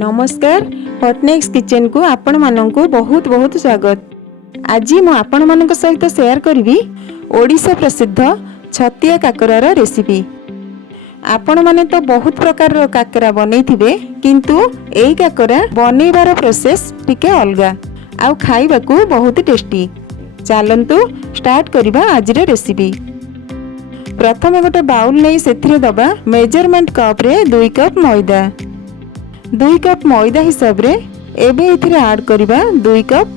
नमस्कार पटनायक किचन को आपण मानंकु बहुत बहुत स्वागत। आज मु आपण मानक सहित शेयर करी ओडिशा प्रसिद्ध छतिया काकरार रेसिपी। आपण माने तो बहुत प्रकार रो काकरा बनै थिबे, किंतु एई काकरा बनैबार प्रोसेस टिके अलगा आउ खाइबा को बहुत टेस्टी। चलंतु स्टार्ट करिबा आज रे रेसिपी। प्रथम गोटे बाउल नै सेथिरे दबा मेजरमेंट कप रे 2 कप मैदा। 2 कप मैदा हिसाब रे एबे इथिरे ऐड करिबा 2 कप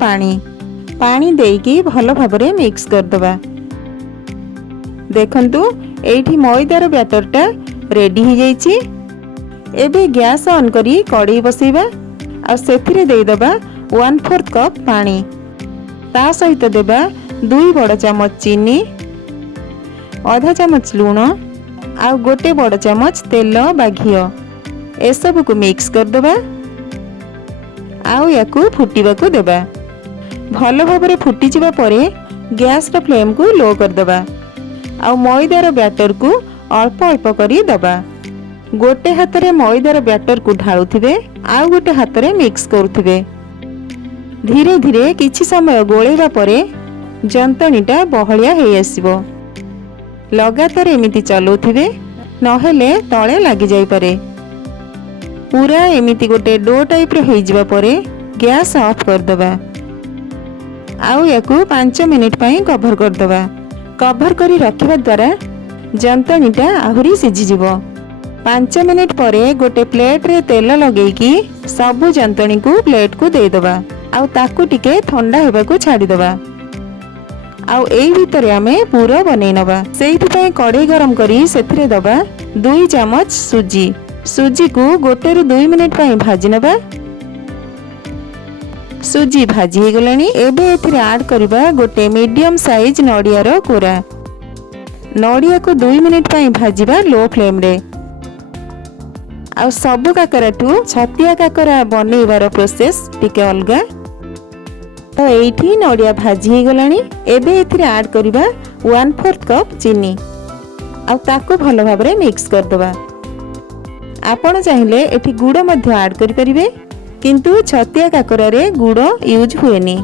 पानी देकी भलो भाबरे मिक्स कर दबा। देखंतु एठी मैदार बैटरटा रेडी हो जाइछि। एबे गैस ऑन करी कढ़ी बसैबा आ सेथिरे देई दबा 1/4 कप पानी। ता सहित देबा 2 बड़ चम्मच चीनी, आधा चम्मच लूण आ गोटे बड़ चम्मच तेल बा घिओ। ए सब को मिक्स कर दबा आउ याकू फुटीबा को देबा। भलो भाबरे फुटी जिबा परे गैस रो फ्लेम को लो कर दबा आउ मैदार बैटर को अल्प अल्प करी दबा। गोटे हाथ रे मैदार बैटर को ढाळुथिबे आउ गोटे हाथ रे मिक्स करूथिबे। धीरे धीरे किछि समय गोळेबा परे जंतणीटा बहलिया हेई आसीबो। लगातार एमिति चलौथिबे, नहेले तळे लागि जाई पारे। पूरा एमिति गोटे डो टाइप रो हेई जिबा परे गैस ऑफ कर दबा आउ याकू 5 मिनिट पई कवर कर दबा। कवर करी रखिबा द्वारा जंतणीटा आहुरी सिझी जिवो। 5 मिनिट परे गोटे प्लेट रे तेल लगेकी सब जंतणी को प्लेट को दे दबा आउ ताकू टिके ठंडा हेबा को छाडी दबा। आउ एई भितरे आमे पूरा बनै नबा। सेहिति पई कढ़ई गरम करी सेथिरे दबा 2 चम्मच सूजी को 1 ରୁ 2 मिनिट पई भाजी नबा। सूजी भाजी हे गलानी। एबे एथिरे ऐड करबा गोटे मीडियम साइज नडिया रो कोरा। नडिया को 2 मिनिट पई भाजीबा लो फ्लेम रे। आ सब काकराठू छतिया काकरा बनैबार प्रोसेस टिके अलगा। तो एठी नडिया भाजी हे गलानी। एबे एथिरे ऐड करबा 1/4 कप चीनी आ ताको भलो भाबरे मिक्स कर दबा। आपण चाहिले एठी गुड़ मध्य ऐड करि परिबे, किंतु छतिया काकरा रे गुड़ यूज हुएनी,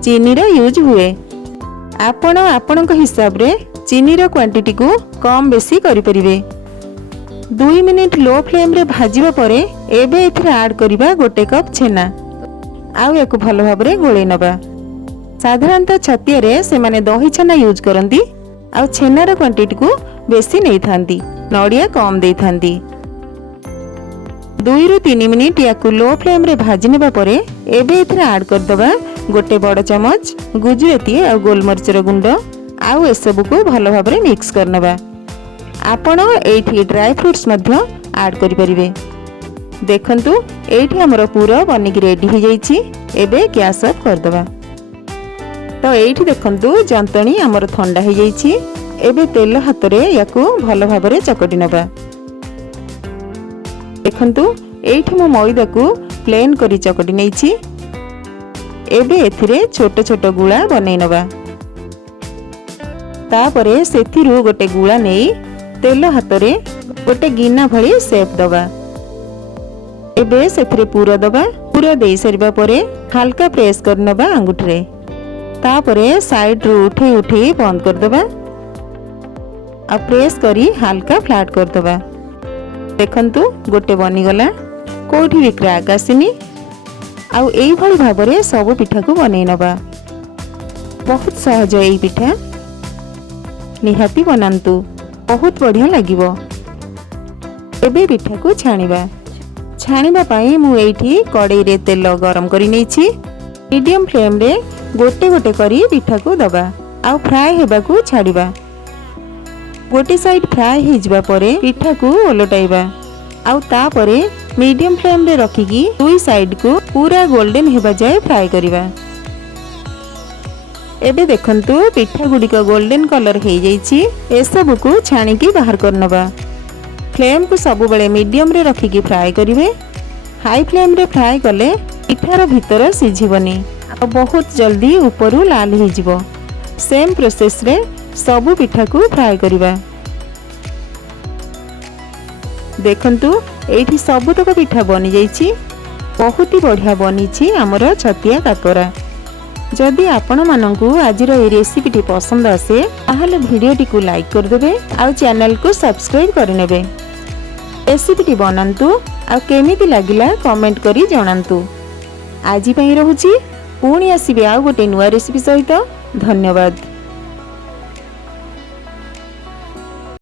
चीनी रो यूज हुए। आपण आपणक हिसाब रे चीनी रो क्वांटिटी को कम बेसी करि परिबे। 2 मिनिट लो फ्लेम रे भाजीबा परे एबे एथिरे ऐड करिबा गोटे कप छेना आउ याकू भलो भाबरे गोळै नबा। साधारणतः छतिया रे से माने दही छेना यूज करंती आउ छेना रो क्वांटिटी को बेसी नै थांती, नडिया कम देई थांती। 2 ରୁ 3 मिनिट याकू लो फ्लेम रे भाजी नेबा परे एबे एथिरे ऐड कर दबा गोटे बड़ चम्मच गुजराती आ गोलमरिच रो गुंड आउ ए सब को भलो भाबरे मिक्स कर नबा। आपण एठी ड्राई फ्रूट्स मध्य ऐड करि परिबे। देखंतु एठी हमर पूरा बनिक रेडी हो जाइछि। एबे गैस ऑफ कर दबा। तो एठी देखंतु जंतणी हमर ठंडा हो जाइछि। एबे तेल हाथ रे याकू भलो भाबरे चकटी नबा। देखंतु एठी मो मैदा को प्लेन करी चकटी नैछि। एबे एथिरे छोट छोट गुळा बनै नबा। तापरे सेथिरु गोटे गुळा नै तेल हाथ रे गोटे गिना भली शेप दबा। एबे सेथिरे पूरा दबा। पूरा देई सरिबा परे हल्का प्रेस कर नबा अंगूठी रे। तापरे साइड रु उठी उठी बंद कर दबा आ प्रेस करी हल्का फ्लैट कर दबा। देखंतु गोटे बनी गला, कोठी भी क्रैक आसीनी। आउ एई भली भाबरे सब पिठा को बनै नबा। बहुत सहज एई पिठा, निहाती बनांतु, बहुत बढ़िया लागिवो। एबे पिठा को छाणीबा पई मु एठी कढ़ई रे तेल गरम करी नैछि। मीडियम फ्लेम रे गोटे गोटे करी पिठा को दबा आउ फ्राई हेबा को छाड़ीबा। गोटे साइड फ्राई हो जिबा परे पिठा को ओलटाइबा आउ ता परे मीडियम फ्लेम रे रखिकी 2 साइड को पूरा गोल्डन हेबा जाय फ्राई करिबा। एबे देखंतु पिठा गुडी का गोल्डन कलर हे जाइछि। ए सब को छाणी की बाहर कर नबा। फ्लेम को सब बेले मीडियम रे रखिकी फ्राई करिवे। हाई फ्लेम रे फ्राई कले पिठार भीतर सिझिबनी आ बहुत जल्दी ऊपरू लाल हो जिवो। सेम प्रोसेस रे सबु पिठा को फ्राई करिबा। देखंतु एठी सबुतक पिठा बनी जाइछि। बहुत ही बढ़िया बनी आमर छतिया काकरा। जदि आपण मानंकु आजिर ए रेसिपीटी पसंद आसे ताहले भिडियोटी को लाइक करदेबे आउ चैनल को सब्सक्राइब करनेबे। रेसिपीटी बनांतु आ केमिति लागिला कमेंट करी जणांतु। आजि पई रहुची पुणी आसीबे आ गोटे नुआ रेसिपी सहित। धन्यवाद।